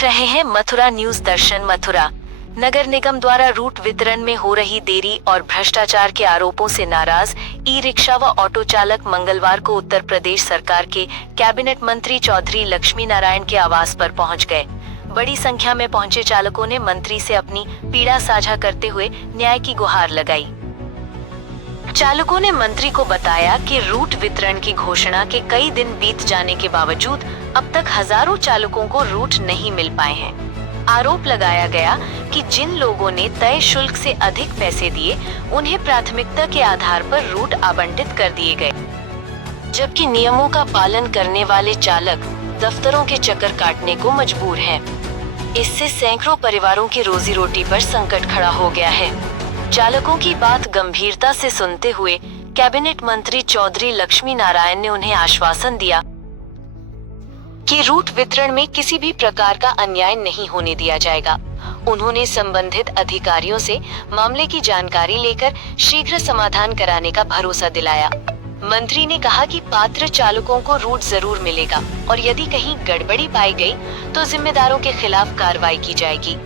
देख रहे हैं मथुरा न्यूज दर्शन मथुरा। नगर निगम द्वारा रूट वितरण में हो रही देरी और भ्रष्टाचार के आरोपों से नाराज ई रिक्शा व ऑटो चालक मंगलवार को उत्तर प्रदेश सरकार के कैबिनेट मंत्री चौधरी लक्ष्मी नारायण के आवास पर पहुंच गए। बड़ी संख्या में पहुंचे चालकों ने मंत्री से अपनी पीड़ा साझा करते हुए न्याय की गुहार लगाई। चालकों ने मंत्री को बताया कि रूट वितरण की घोषणा के कई दिन बीत जाने के बावजूद अब तक हजारों चालकों को रूट नहीं मिल पाए हैं। आरोप लगाया गया कि जिन लोगों ने तय शुल्क से अधिक पैसे दिए उन्हें प्राथमिकता के आधार पर रूट आवंटित कर दिए गए, जबकि नियमों का पालन करने वाले चालक दफ्तरों के चक्कर काटने को मजबूर हैं। इससे सैकड़ों परिवारों की रोजी रोटी पर संकट खड़ा हो गया है। चालकों की बात गंभीरता से सुनते हुए कैबिनेट मंत्री चौधरी लक्ष्मी नारायण ने उन्हें आश्वासन दिया कि रूट वितरण में किसी भी प्रकार का अन्याय नहीं होने दिया जाएगा। उन्होंने संबंधित अधिकारियों से मामले की जानकारी लेकर शीघ्र समाधान कराने का भरोसा दिलाया। मंत्री ने कहा कि पात्र चालकों को रूट जरूर मिलेगा और यदि कहीं गड़बड़ी पाई गई तो जिम्मेदारों के खिलाफ कार्रवाई की जाएगी।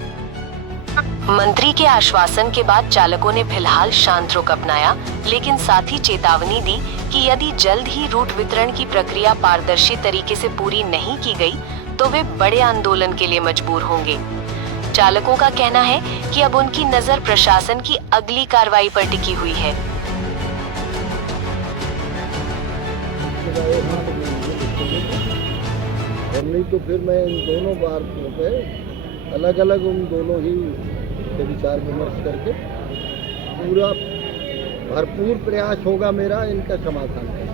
मंत्री के आश्वासन के बाद चालकों ने फिलहाल शांत रुख अपनाया, लेकिन साथ ही चेतावनी दी कि यदि जल्द ही रूट वितरण की प्रक्रिया पारदर्शी तरीके से पूरी नहीं की गई तो वे बड़े आंदोलन के लिए मजबूर होंगे। चालकों का कहना है कि अब उनकी नजर प्रशासन की अगली कार्रवाई पर टिकी हुई है। नहीं तो फिर मैं इन दोनों बातों पे अलग अलग उन दोनों ही पे विचार विमर्श करके पूरा भरपूर प्रयास होगा मेरा इनका समाधान करने।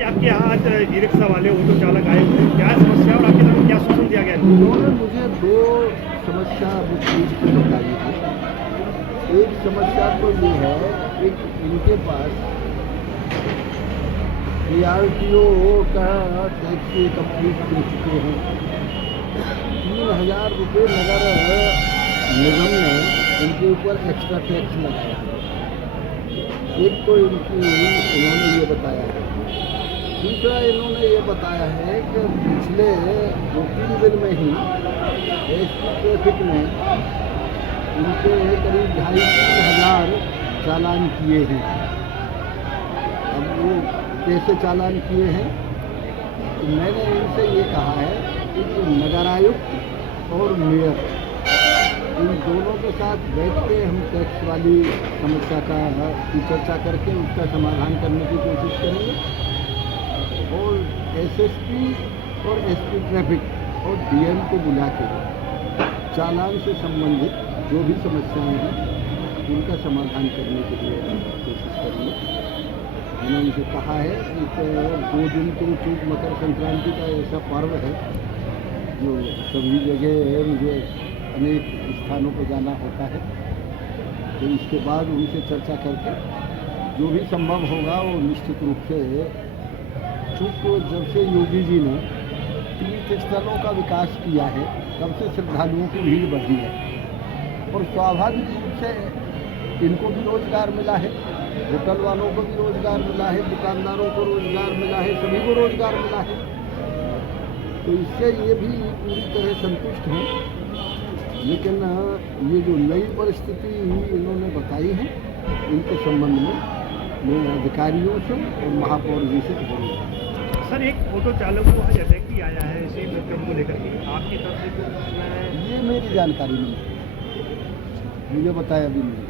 आपके यहाँ आज ई रिक्शा वाले ऑटो चालक आए हुए, क्या समस्या और आपके तरफ क्या सूचना दिया गया? उन्होंने मुझे दो समस्या उस चीज की बताई थी। एक समस्या तो ये है कि इनके पास PRTO का टैक्स कंप्लीट कर चुके हैं। 3000 रुपये नगर निगम ने इनके ऊपर एक्स्ट्रा टैक्स लगाया है। एक तो इन्होंने ये बताया है। दूसरा इन्होंने ये बताया है कि पिछले 2-3 दिन में ही SP ट्रैफिक ने इनके करीब 2,500-3 हज़ार चालान किए हैं। अब वो कैसे चालान किए हैं तो मैंने इनसे ये कहा है कि नगर आयुक्त और मेयर इन दोनों के साथ बैठ के हम टैक्स वाली समस्या की चर्चा करके उसका समाधान करने की कोशिश करेंगे और SSP और SP ट्रैफिक और DM को बुला के चालान से संबंधित जो भी समस्याएं हैं उनका समाधान करने के लिए कोशिश करेंगे। मैंने उनसे कहा है कि 2 दिन के चूँक मकर संक्रांति का ऐसा पर्व है जो सभी जगह मुझे अनेक स्थानों पर जाना होता है, तो इसके बाद उनसे चर्चा करके जो भी संभव होगा वो निश्चित रूप से, चूँकि जब से योगी जी ने तीर्थ स्थलों का विकास किया है तब से श्रद्धालुओं की भीड़ बढ़ी है और स्वाभाविक रूप से इनको भी रोजगार मिला है, होटल वालों को भी रोजगार मिला है, दुकानदारों को रोजगार मिला है, सभी को रोजगार मिला है। तो इससे ये भी पूरी तरह संतुष्ट हैं। लेकिन ये जो नई परिस्थिति इन्होंने बताई है इनके संबंध में मैं अधिकारियों से और महापौर जी से बोलूँगा। सर, एक ऑटो चालक को आज अटैक भी आया है इसी मुद्दे को लेकर के, आपकी तरफ से? ये मेरी जानकारी नहीं है, मुझे बताया भी नहीं।